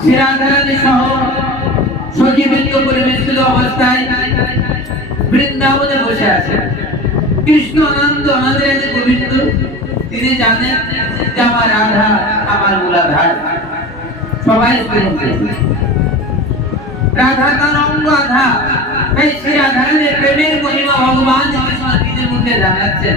শ্রী সহ সজীবিত পরিবেশিত অবস্থায় বৃন্দাবনে বসে আছেন কৃষ্ণ আনন্দ আমাদের আছে গোবিন্দ তিনি জানেন যে আমার রাধা আমার মূলাধার। সবাই রাধা তার অঙ্গ আধা তাই শ্রী রাধারানীর প্রেমের মহিমা ভগবান কৃষ্ণ নিজের মুখে জানাচ্ছেন।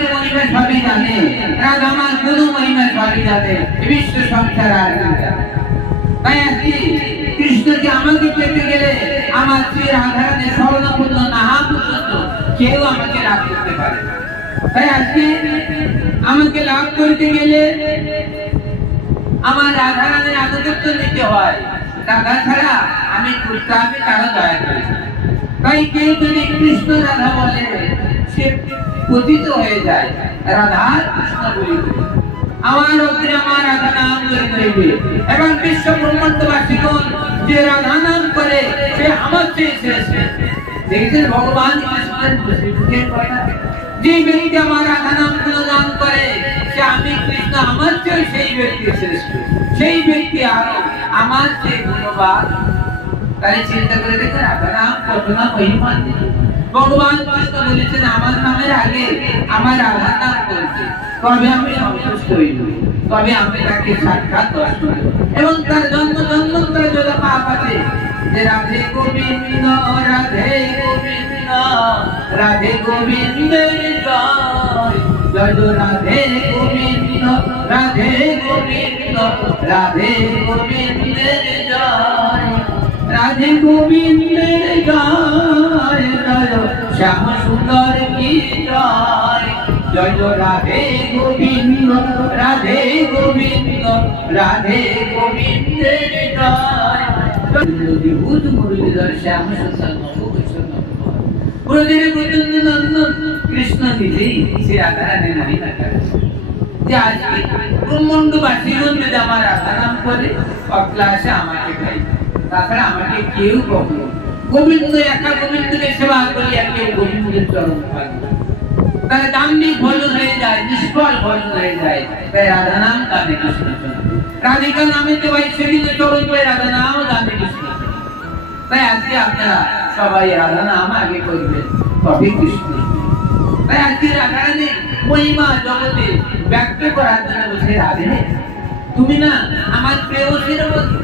মহিমা সবই জানে। রাধা আমার গুণ মহিমা সবই জানে। বিশ্ব সংসার আর তাই আজকে কৃষ্ণকে আমাকে পেতে গেলে আমার শ্রী স্বর্ণপূর্ণ নাহা পর্যন্ত কেউ আমাকে করতে পারে তাই আজকে আমাকে লাভ করতে গেলে আমার রাধারানীর আনুগত্য নিতে হয়। রাধা ছাড়া আমি করতে কারও দয়া করি তাই কেউ যদি কৃষ্ণ রাধা বলে, সে পতিত হয়ে যায়। রাধা কৃষ্ণ বলিবে আমার অগ্রে আমার রাধা নাম ধরে রইবে এবং বিশ্ব ব্রহ্মাণ্ডবাসীগণ যে রাধা নাম করে, সে আমার চেয়ে শ্রেষ্ঠ। দেখছেন ভগবান কৃষ্ণের যে ব্যক্তি আমার রাধা নাম গুণগান করে, সে আমি কৃষ্ণ, আমার চেয়ে সেই ব্যক্তি শ্রেষ্ঠ। সেই ব্যক্তি আরও আমার চেয়ে গুণবান। তাই চিন্তা করে দেখেন আপনার নাম কত না মহিমা। ভগবান কৃষ্ণ বলেছেন, আমার নামের আগে আমার নাম করেছে। তবে আমি সন্তুষ্ট হইব। তবে আমি তাকে সাক্ষাৎ দর্শন এবং তার জন্ম জন্মান্তর যত পাপ আছে যে রাধে গোবিন্দ রাধে গোবিন্দ, রাধে গোবিন্দের জয়। রাধে গোবিন্দ রাধে গোবিন্দ, রাধে গোবিন্দের জয়। রাধে গোবিন্দের জয় শ্যাম সুন্দর কি জয়? জয় রাধে গোবিন্দ রাধে গোবিন্দ, রাধে গোবিন্দের জয়। বিভূত মুরলীধর শ্যাম সুন্দর প্রদের প্রচণ্ড নন্দন কৃষ্ণ নিজেই শ্রী রাধারানী নারী যে আজকে ব্রহ্মাণ্ডবাসীগণ যদি আমার রাধা নাম করে, অক্লাসে আমাকে খাই তাছাড়া আমাকে কেউ কখনো গোবিন্দ একা, গোবিন্দকে সেবা করি, আর কেউ গোবিন্দের চরণ না। তাহলে দাম্ভিক ভজন হয়ে যায়, নিষ্ফল ভজন হয়ে যায় তাই রাধা নাম কাঁদে কৃষ্ণ। রাধিকা নামে তো ভাই সেদিনে চরণ করে রাধা নাম কাঁদে কৃষ্ণ তাই আজকে আপনারা সবাই রাধা নাম আগে করবেন, তবে কৃষ্ণ তাই আজকে রাধারানী মহিমা জগতে ব্যক্ত করার জন্য বলছে, রাধে, তুমি না আমার প্রেয়সীর মতো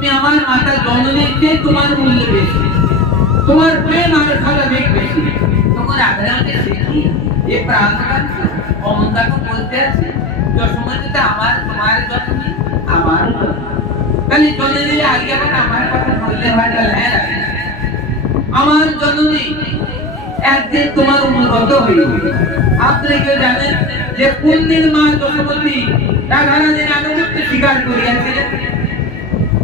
তুমি আমার মাতা জননীর চেয়ে তোমার মূল্য বেশি? তোমার প্রেম আর খালা বেশি। তখন রাধারানীকে শিখি এ অমন্তাকে বলতে আছে আমার জননী আগে হয় একদিন তোমার অনুগত আপনি কেউ জানেন যে দিন মা যশোমতী রাধারানীর আনুগত্য স্বীকার করিয়াছিলেন?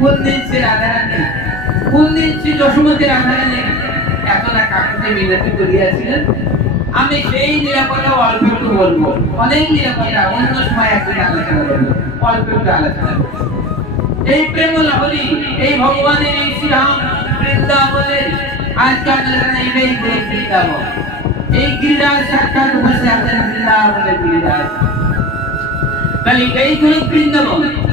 কোন দিন শ্রী যশোমতী রাধারানী এতটা কাকুকে মিনতি করিয়াছিলেন। আমি সেই নিরাপত্তা অল্প একটু বলব। অনেক নিরাপত্তা অন্য সময় একদিন আলোচনা করব। অল্প একটু আলোচনা এই প্রেম লাভলি এই ভগবানের এই শ্রীরাম, বৃন্দাবনের আজকে কাছে এইটাই যে বৃন্দাবন, এই গিরিরাজ সাক্ষাৎ বসে আছেন বৃন্দাবনের গিরিরাজ তাহলে এই হলো বৃন্দাবন।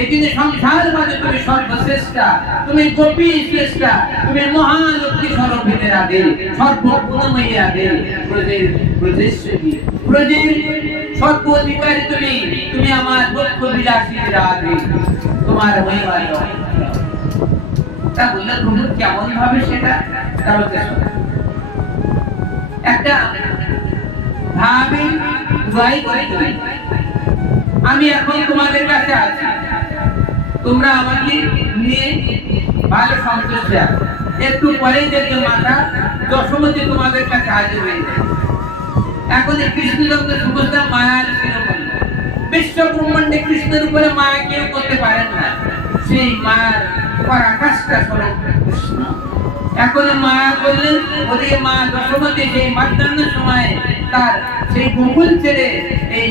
এই সংসার মাঝে তুমি সর্বশ্রেষ্ঠা। তুমি গোপী শ্রেষ্ঠা। তুমি মহালক্ষ্মী স্বরূপিতে রাধে সর্বগুণময়ী ব্রজের ব্রজেশ্বরী ব্রজের সর্ব অধিকারী তুমি। তুমি আমার তোমার মহিমা তা বললে কেমন ভাবে সেটা? একটা ভাবে, দোয়াই করে। আমি এখন তোমাদের কাছে আছি। তোমরা আমাকে নিয়ে ভালো সন্তুষ্ট আছো। একটু পরেই দেখবে মাতা দশমতি তোমাদের কাছে হাজির হয়ে যাবে এখন এই কৃষ্ণচন্দ্র সুভদ্রা মায়ার শিরোমণি বিশ্ব ব্রহ্মাণ্ডে কৃষ্ণের উপরে মায়া কেউ করতে পারেন না। সেই মায়ার পরাকাশটা স্বরূপ কৃষ্ণ। এখন মায়া বললেন ওদিকে মা দশমতি, সেই মাধ্যাহ্নের সময় তার সেই গোকুল ছেড়ে এই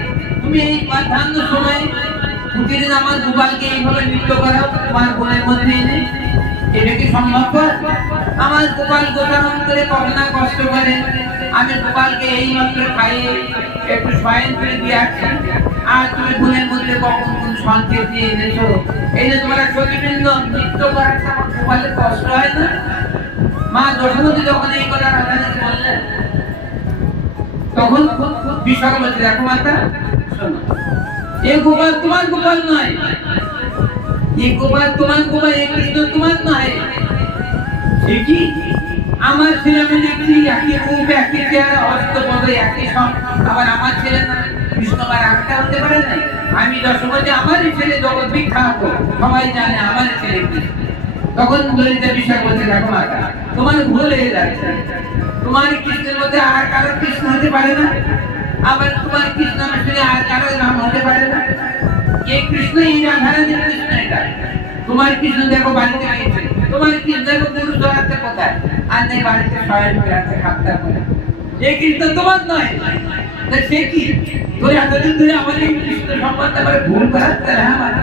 তুমি এই মাধ্যাহ্ন সময় প্রতিদিন আমার গোপালকে এইভাবে নৃত্য করাও তোমার বোনের মধ্যে এনে এটা কি সম্ভবপর আমার গোপাল গোটারণ করে কখনো কষ্ট করে। আমি গোপালকে এই মাত্র খাইয়ে একটু শয়ন করে দিয়ে আসছি। আর তুমি বোনের মধ্যে কখন কোন সংকেত দিয়ে এনেছো? এই যে তোমরা সখীবৃন্দ নৃত্য করার আমার গোপালের কষ্ট হয় না? মা দশমতী যখন এই কথা রাধারানীকে বললেন তখন বিশাল বলছে দেখো মাতা এই গোপাল তোমার গোপাল নয়। এই গোপাল তোমার গোপাল, এই কৃষ্ণ তোমার নয়। সে কি? আমার ছেলে আমি দেখছি একই রূপ, একই চেহারা হস্ত পদ একই সব আবার আমার ছেলে কৃষ্ণ আবার একটা হতে পারে না আমি দশমতে আমারই ছেলে জগৎ বিখ্যাত। সবাই জানে আমার ছেলে তখন ললিতা বিশাল বলছে দেখো মাতা তোমার ভুল হয়ে যাচ্ছে। তোমার কৃষ্ণের মধ্যে আর কারও কৃষ্ণ হতে পারে না। আবার তোমার কৃষ্ণ সঙ্গে আর কারও রাম হতে পারে না। এই কৃষ্ণ? এই রাধারানীর কৃষ্ণ এটা। তোমার কৃষ্ণ দেখো বাড়িতে গিয়েছে তোমার কৃষ্ণ দেখো পুরুষ ধরাচ্ছে কোথায়? আর নেই বাড়িতে সবাই মিলে আছে, খাপটা করে। এই কৃষ্ণ তোমার নয়। সে কি? তোর এতদিন ধরে আমার এই কৃষ্ণ সম্বন্ধে আবার ভুল করাচ্ছে না আমার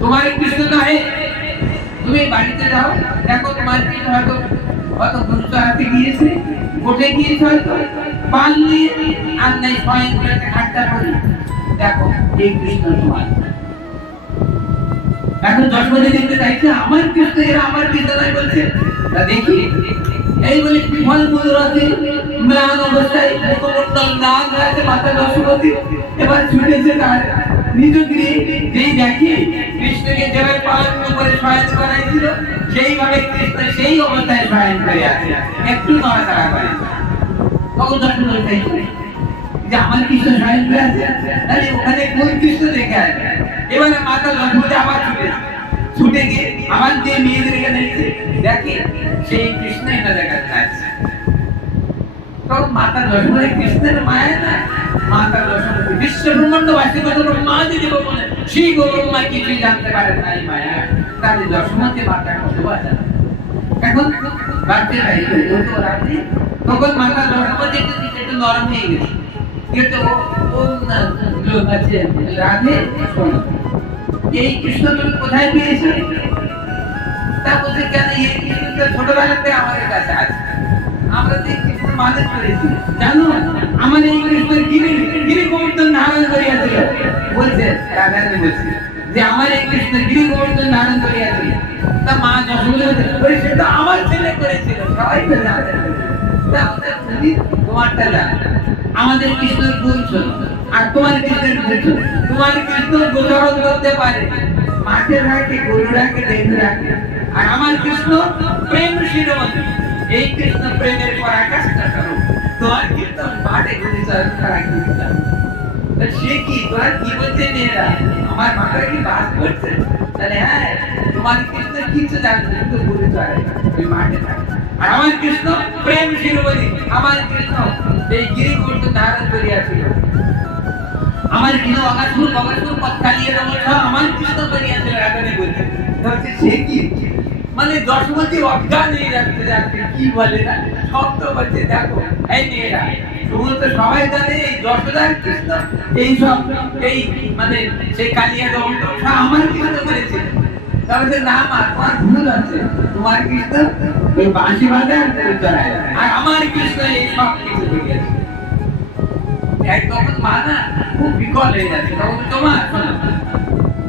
তোমার কৃষ্ণ নয়। তুমি বাড়িতে যাও। দেখো তোমার কৃষ্ণ হয়তো হয়তো গুরুত্ব হাতে গিয়েছে, গোটে গিয়েছে হয়তো। পাল আর নাই স্বয়ং ঠাট্টা করি। দেখো, এই কৃষ্ণ তোমার। এখন দশমতি দেখতে চাইছে আমার কৃষ্ণ, এরা আমার কৃষ্ণ নয় বলছে। তা দেখি। এই বলে বিফল মধুরাতে ম্লান অবস্থায় মুখমণ্ডল নাগ হয়েছে মাতা দশমতি এবার ছুটেছে তার নিজ গৃহে। যেই দেখি কৃষ্ণকে যেভাবে পালন করে শয়ন করাইছিল সেইভাবে কৃষ্ণ সেই অবস্থায় শয়ন করে আছে একটু নড়াচড়া করে। না। তখন দশমতি চাইছে যে আমার কৃষ্ণ শয়ন করে আছে তাহলে ওখানে কোন কৃষ্ণ দেখে আছে এবারে মাতা লক্ষ্মণে আবার ছুটে ছুটে গিয়ে আবার যে মেয়েদের এখানে দেখে সেই কৃষ্ণ এটা দেখা যাচ্ছে তখন মাতা লক্ষ্মণে কৃষ্ণের মায়া না। মাতা লক্ষ্মণে বিশ্ব ব্রহ্মাণ্ড বাসী কত ব্রহ্মা দিদি বলে সেই ব্রহ্মা কিছুই জানতে পারে না এই মায়া। তাহলে দশমতে বাঁচা এখন রাত্রি তখন মাতা লক্ষ্মণে একটু নরম হয়ে গেছে। কিন্তু রাধে এই কৃষ্ণ তুমি কোথায় পেয়েছ? তা বলছে, কেন এই কৃষ্ণ তো ছোটবেলা থেকে আমাদের কাছে আছে? আমরা এই কৃষ্ণ মানুষ করেছি জানো, আমার এই কৃষ্ণ গিরি গিরি গোবর্ধন ধারণ করিয়াছিল বলছে, রাধারানী বলছে যে আমার এই কৃষ্ণ গিরি গোবর্ধন ধারণ করিয়াছিল তা মা যশোদা বলে সেটা আমার ছেলে করেছিল, সবাই তো জানে। তা তোমারটা জানে। আমাদের কৃষ্ণের গুণ ছিল আর তোমার কৃষ্ণের গুণ ছিল তোমার কৃষ্ণ গোচরণ করতে পারে। মাঠে রাখে গরু রাখে দেখে রাখে আর আমার কৃষ্ণ প্রেম শিরোমণি। এই কৃষ্ণ প্রেমের পরাকাষ্ঠা স্বরূপ। তোমার কীর্তন মাঠে গুলিচরণ করা কীর্তন। সে কি? তোরা কি বলছে মেয়েরা? আমার মাথায় কি বাস করছে তাহলে হ্যাঁ তোমার কৃষ্ণ কিছু জানতে কিন্তু বলে না, ওই মাঠে আর আমার কৃষ্ণ প্রেম শিরোমণি আমার কৃষ্ণ এই গিরি করতে ধারণ করিয়াছিল আমার কৃষ্ণ অগাসুর অগাসুর পথ কালিয়ে রমণ আমার কৃষ্ণ করিয়াছিল বলছে। বলছে, সে কি? মানে দশমতি অজ্ঞান হয়ে যাচ্ছে কি বলে না? তো বলছে, দেখো, এই মেয়েরা সবাই জানে এই কৃষ্ণ, এই সব, এই মানে সেই কালিয়া দমন আমার করেছে? তাহলে তোমার ভুল আছে। তোমার কৃষ্ণ, ওই বাঁশি আর আমার কৃষ্ণ এই সব কিছু এক তখন মা না খুব বিকল হয়ে যাচ্ছে। তখন তোমার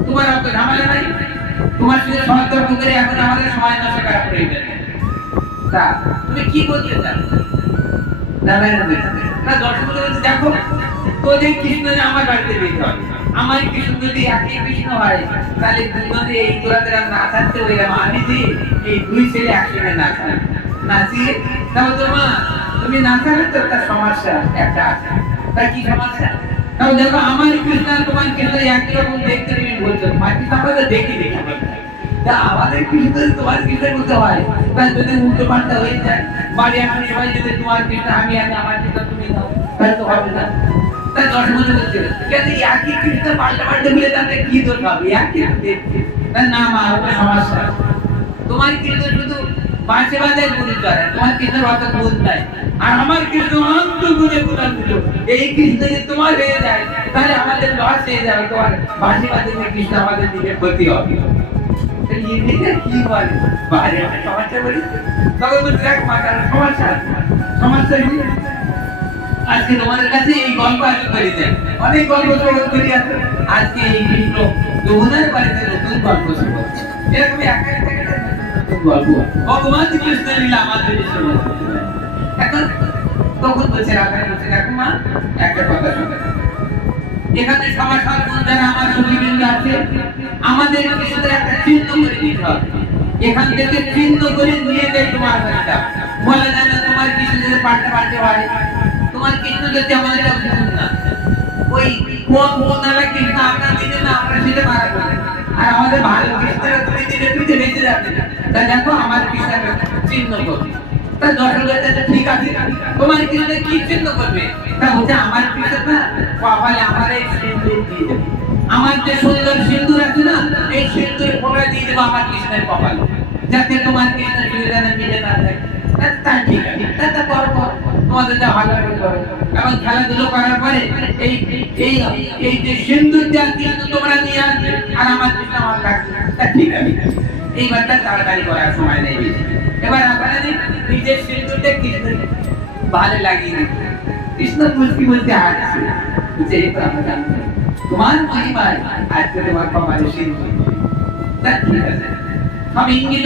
তোমার অত ঝামেলা নাই। তোমার সাথে সতর্ক করে এখন আমাদের সময় নষ্ট করা প্রয়োজন তা, তুমি কি বলতে চাও? নারায়ণ না দর্শক দেখো তোদের কৃষ্ণ আমার বাড়িতে বের হয়, আমার কৃষ্ণ যদি একই কৃষ্ণ হয়, তাহলে দুজনে এই তোরাতে না থাকতে ওই আমি যে এই দুই ছেলে একসঙ্গে না খায় নাচিয়ে তাও তো তুমি না খাবে তো তার সমস্যা, একটা আছে। তার কি সমস্যা? তাও দেখো, আমার কৃষ্ণ আর তোমার কৃষ্ণ একইরকম দেখতে তুমি বলছো মাটি সম্পর্কে দেখি দেখি তা আমাদের কৃষ্ণ তোমার কৃষ্ণের মতো হয়? তাহলে যদি উল্টো পাল্টা হয়ে যায়, বাড়ি এখন সবাই যদি তোমার কৃষ্ণ আমি আনি আমার কৃষ্ণ তুমি নাও তাহলে তো হবে না। তাই দশ বছর বলছে কেন একই কৃষ্ণ পাল্টা পাল্টা মিলে তাতে কি দোষ হবে? একই তো তাই না মা, ওটা সমস্যা। তোমার কৃষ্ণ শুধু বাঁশে বাজায় গুরু করে, তোমার কৃষ্ণের অত গুণ নাই। আর আমার কৃষ্ণ অন্ত গুণে গুণান্বিত এই কৃষ্ণ যদি তোমার হয়ে যায়, তাহলে আমাদের লস হয়ে যাবে, তোমার বাঁশি বাজালে কৃষ্ণ আমাদের দিকে ক্ষতি হবে। এমনিতে কি বলে? বাইরে সমস্যা বলি? তবে বলছি, দেখ মাতার সমস্যা সমস্যা আজকে তোমাদের কাছে এই গল্প আমি করে অনেক গল্প শ্রবণ করি আছে আজকে এই কৃষ্ণ যমুনার বাড়িতে নতুন গল্প শ্রবণ এরকম একা একা গল্প। ভগবান কৃষ্ণ লীলা আমাদের। এখন তখন বলছে, রাধা বলছে, দেখো মা, একটা কথা শোনো। এখানে সর্বন যারা আমার সখীবৃন্দ আছে আমাদের কৃষ্ণদের একটা চিহ্ন করে দিতে হবে। এখান থেকে চিহ্ন করে নিয়ে যাই তোমার বাড়িটা বলা যায় না, তোমার কৃষ্ণ যদি পাল্টে পাল্টে হয়, তোমার কৃষ্ণ যদি আমাদের না ওই কোন কোনালা কৃষ্ণ আমরা দিলে না, আমরা সেটা মারা করি আর আমাদের ভালো কৃষ্ণরা তুমি দিলে পিঠে বেঁচে যাবে। তা দেখো, আমার কৃষ্ণের চিহ্ন করবে তা বলছে, আচ্ছা, ঠিক আছে। তোমার কৃষ্ণের কি চিহ্ন করবে? তা বলছে আমার কৃষ্ণ না কপালে আমার এই সিন্দুর দিয়ে দেবে। আমার যে সুন্দর সিন্দুর আছে না এই সিন্দুর ফোটা দিয়ে দেবো আমার কৃষ্ণের কপালে। যাতে তোমার কৃষ্ণের সুবিধা মিলে না থাকে। তা- ঠিক আছে। তা তা করো। তোমাদের যা ভালো লাগে করো। এবং খেলাধুলো করার পরে এই এই এই যে সিন্দুর যা তোমরা নিয়ে আসবে। আর আমার কৃষ্ণ আমার থাকবে তা ঠিক আছে। এইবারটা তাড়াতাড়ি করার সময় নেই বেশি। এবার আপনারা নিজের সিন্দুরটা কৃষ্ণ ভালো লাগিয়ে দিন কৃষ্ণ বলতে বলতে আসছে বলছে এই তো আমরা তোমার মহিমায় আজকে তোমার কপালে সিন্ধু তা ঠিক আছে। সব ইঙ্গিত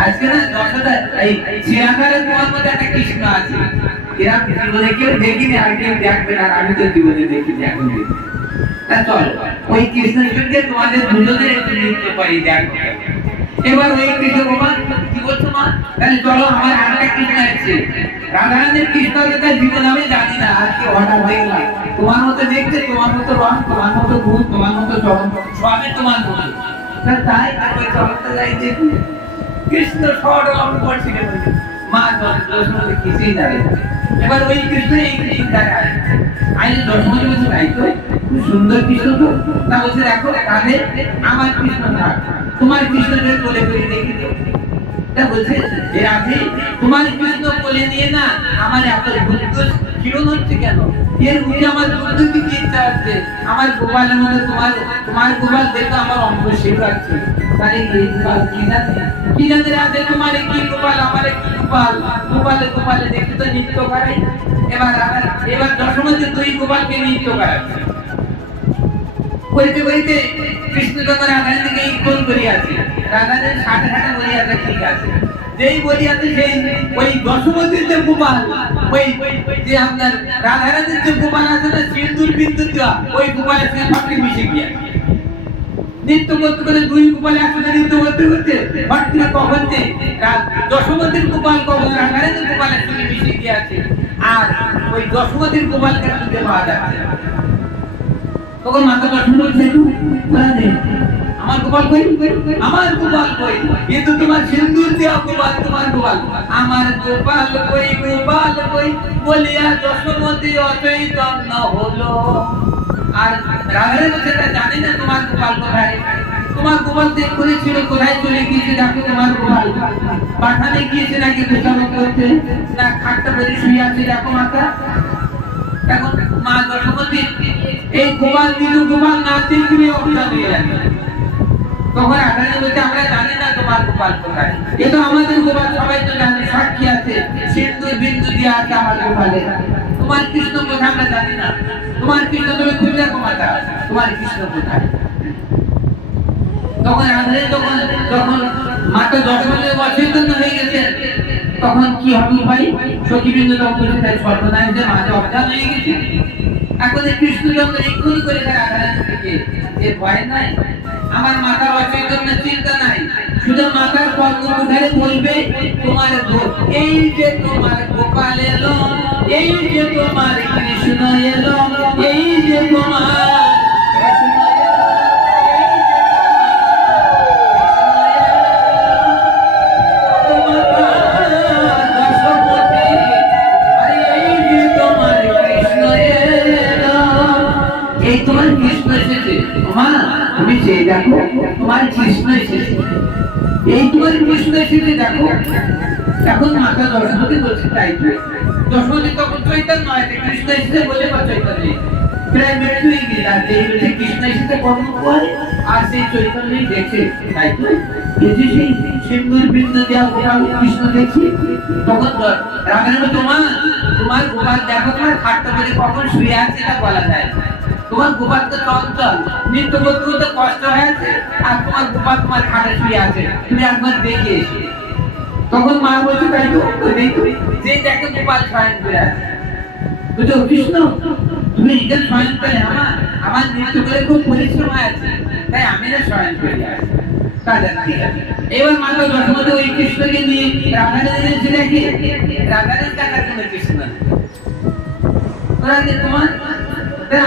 আজকে না যশোদা এই চিরাকারে তোমার মধ্যে একটা কৃষ্ণ আছে? এরা জীবনে কেউ দেখিনি আর কেউ দেখবে আর আমি তো জীবনে দেখিনি, এখন তা চল, ওই কৃষ্ণের তোমাদের দুজনের একটু নৃত্য করি, দেখো। এবার ওই কৃষ্ণ গোপাল, কি বলছো মা? তাহলে চলো, আমার আরেকটা কৃষ্ণ আছে। রাধারানীর কৃষ্ণ কথা জীবন, আমি জানি না আজকে হঠাৎ দেখলাম তোমার মতো দেখতে, তোমার মতো রং, তোমার মতো গুণ, তোমার মতো চরণ সবই তোমার মতো। তাই তারপরে চরণটা যাই দেখি। কৃষ্ণ শট অলঙ্ক করছে কেন মা দর্শনে কিছুই থাকে। এবার ওই কৃষ্ণ এই কৃষ্ণ দাঁড়ায় আইন দর্শনে বলছে তাই তো। খুব সুন্দর কৃষ্ণ তো। তা বলছে, দেখো কাঁধে আমার কৃষ্ণ থাক। তোমার কৃষ্ণকে কোলে করে দেখি তো তা বলছে, এ রাধে তোমার কৃষ্ণ কোলে নিয়ে না, আমার এত দুঃখ কিরণ হচ্ছে কেন? এর মুখে আমার দিতে ইচ্ছা হচ্ছে আমার গোপালের মধ্যে তোমার তোমার গোপাল দেখো আমার অঙ্গ শেখ আছে। তাহলে এই গোপাল, কি জানে? কি জানে রাধে তোমার কি গোপাল, আমার কি গোপাল? গোপালে গোপালে দেখে তো নৃত্য করাই এবার এবার দশমতে দুই গোপালকে নৃত্য করাচ্ছে করিতে করিতে কৃষ্ণ যখন রাধার দিকে ইক্ষণ করিয়াছে। রাধাদের সাথে সাথে বলি আছে ঠিক আছে। যেই বলি আছে সেই, ওই দশমতির যে গোপাল, ওই যে আপনার রাধারাজের যে গোপাল আছে না সিন্দুর বিন্দুর দেওয়া, ওই গোপালের সঙ্গে ফাঁকি মিশে গিয়ে। নৃত্য করতে করে দুই গোপাল একসাথে নৃত্য করতে করতে হঠাৎ কখন যে দশমতির গোপাল কখন, রাধারানীর গোপালের সঙ্গে মিশে গিয়ে আছে আর ওই দশমতির গোপালকে খুঁজে পাওয়া যাচ্ছে তখন মাথা দর্শন বলছে আমার গোপাল কই? আমার গোপাল কই? কিন্তু তোমার সিন্দুর দেওয়া গোপাল, তোমার গোপাল। আমার গোপাল কই গোপাল কই? বলিয়া দশমতি অচৈতন্য হলো। আর রাধারে বলছে জানি না তোমার গোপাল কোথায়। তোমার গোপাল দেখ করেছিল, কোথায় চলে গিয়েছে দেখো তোমার গোপাল। পাঠানে গিয়েছে নাকি পেছাব করতে? না খাটটা বেরিয়ে শুয়ে আছে, দেখো মাথা। এখন মা দশমতি এই গোপাল নীলু গোপাল না দেখলে অবস্থা হয়ে যাবে। তখন আঠারো বলছে, আমরা জানি না তোমার গোপাল কোথায়। আমাদের গোপাল, সবাই তো জানে, সাক্ষী আছে। সিন্ধু বিন্দু দিয়ে আছে আমার গোপালে। তোমার কৃষ্ণ কোথায়, আমরা জানি না। তোমার কৃষ্ণ তুমি তোমার কৃষ্ণ কোথায়? তখন যখন মাতা দশমলে অচৈতন্য হয়ে গেছে তখন কি হবে ভাই? সখীবৃন্দ তখন তাই সর্বনাশ যে মাতা অজ্ঞান হয়ে গেছে। এখন কৃষ্ণ যখন করে দেয় আধারে থেকে। এ ভয় নাই। আমার মাতার অচৈতন্য চিন্তা নাই। শুধু মাতার পদ্ম উঠারে বলবে তোমার গো- এই যে তোমার গোপাল এলো এই যে তোমার কৃষ্ণ এলো এই যে তোমার কৃষ্ণ এলো, এই যে এই তোমার কৃষ্ণ এসেছে। মা, তুমি যে দেখো, তোমার কৃষ্ণ এসেছে। এই তোমার কৃষ্ণ এসেছে, দেখো। এখন মাতা দশমতি বলছে, তাই দশমতি তখন চৈতন্য হয় কৃষ্ণ এসেছে বলে বা চৈতন্য। প্রায় মৃত্যু গেছে আর এই বলছে, কৃষ্ণ এসেছে কর্ম করে আর সেই চৈতন্যই দেখে তাই তো। এই যে সিন্দুর বিন্দু দেওয়া গোপাল কৃষ্ণ দেখি। তখন রামের তোমার তোমার গোপাল, দেখো তোমার খাটটা বেড়ে কখন শুয়ে আছে এটা বলা যায়। তোমার গোপাল তো চঞ্চল। নিত্য করতে কষ্ট হয়ে আছে আর তোমার গোপাল তোমার খাটে শুয়ে আছে। তুমি একবার দেখে এসো। তখন মা বলছে, তাই তো যে দেখে গোপাল শয়ন করে আছে বুঝছ কৃষ্ণ, তুমি এটা শয়ন করে আমার আমার নৃত্য করে খুব পরিশ্রম আছে। তাই আমি না শয়ন করে আছি এবার মাতা ওই কৃষ্ণকে নিয়ে রাধারানীর ছেলে কি রাধারানীর কৃষ্ণ। তোমার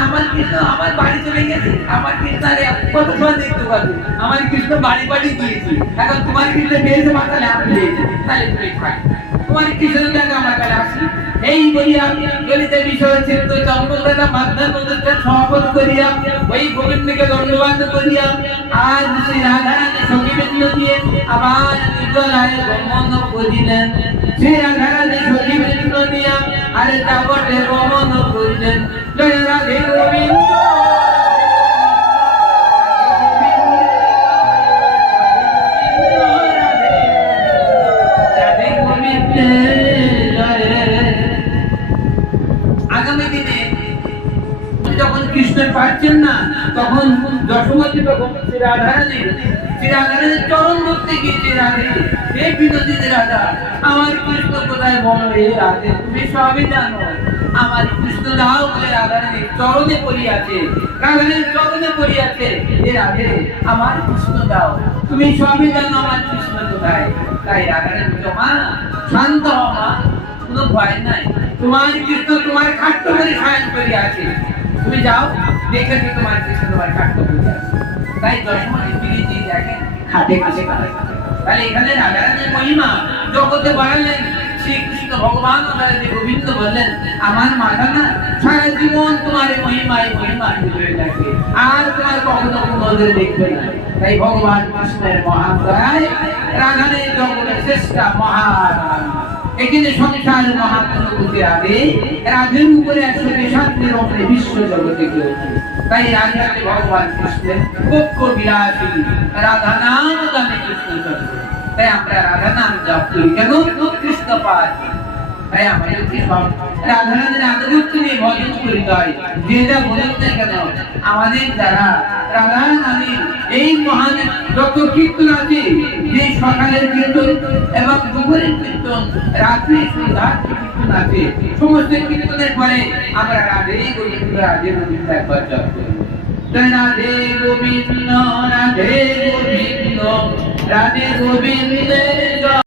আমার কৃষ্ণ আমার বাড়ি চলে গেছে। আমার কৃষ্ণ আরে কত সময় দেখতে পারবে আমার কৃষ্ণ বাড়ি বাড়ি গিয়েছি। এখন তোমার কৃষ্ণ পেয়েছে মাতালে আমি পেয়েছি তাহলে তুমি থাক তোমার কৃষ্ণ দেখে আমার কাছে আসি। এই বলিয়া ললিতা বিষয় চিত্ত চন্দ্রদাতা মাধ্যম অনুষ্ঠান সমাপন করিয়া ওই গোবিন্দকে দণ্ডবাদ করিয়া আজ শ্রী রাধারানী সখীবৃন্দ দিয়ে আবার নির্জলায় গমন করিলেন। শ্রী রাধারানী সখীবৃন্দ দিয়া আরে তাপটে গমন করিলেন। আগামী দিনে যখন কৃষ্ণের পাচ্ছেন না, তখন যশোমতী তখন শ্রী রাধারানী শ্রী রাধারানীর চরণ ধরতে গিয়েছে রাধে হে বিনোদিনী রাধা, আমার কৃষ্ণ কোথায় বলো হে রাধে? তুমি সবই জানো। আমার কৃষ্ণ দাও বলে রাধারানী চরণে পড়িয়াছে রাধারানীর চরণে পড়িয়াছে। হে রাধে, আমার কৃষ্ণ দাও। তুমি সবই জানো আমার কৃষ্ণ কোথায়। তাই রাধারানী তোমা শান্ত হও মা, কোনো ভয় নাই। তোমার কৃষ্ণ তোমার খাট্য করে সায়ন করে আছে তুমি যাও, দেখে কি তোমার কৃষ্ণ তোমার খাট্য করে আছে তাই দশমী বিরিজি দেখেন, খাটে খাটে তাহলে এখানে রাধারানীর মহিমা জগতে বাড়ালেন শ্রীকৃষ্ণ ভগবান গোবিন্দ বললেন, আমার মাথা না, সারা জীবন তোমার মহিমায় মহিমা ধরে থাকে। আর তোমার কখনো নজরে দেখবে না। তাই ভগবান কৃষ্ণের মহান দয়ায় রাধারানীর জগতের শ্রেষ্ঠ মহান এখানে সংসার মহাত্মনুভূতি রাধে রাধের উপরে একশো শান্তির ওপরে বিশ্ব জগতে কেউ তাই রাধাকে ভগবান কৃষ্ণের পক্ষ বিরাসী রাধা নাম গানে কৃষ্ণ চন্দ্র তাই আমরা রাধা নাম জপ করি, কেন? কৃষ্ণ পাই তাই আমাদের রাধারানীর আনুগত্য নিয়ে ভজন কেন? আমাদের যারা রাধা রানীর এই মহান যত কীর্তন আছে, যে সকালের কীর্তন এবং দুপুরের কীর্তন সন্ধ্যার কীর্তন আছে, সমস্ত কীর্তনের পরে আমরা রাধে গোবিন্দ একবার জপ করি। রাধে গোবিন্দ রাধে গোবিন্দ। রাধে গোবিন্দ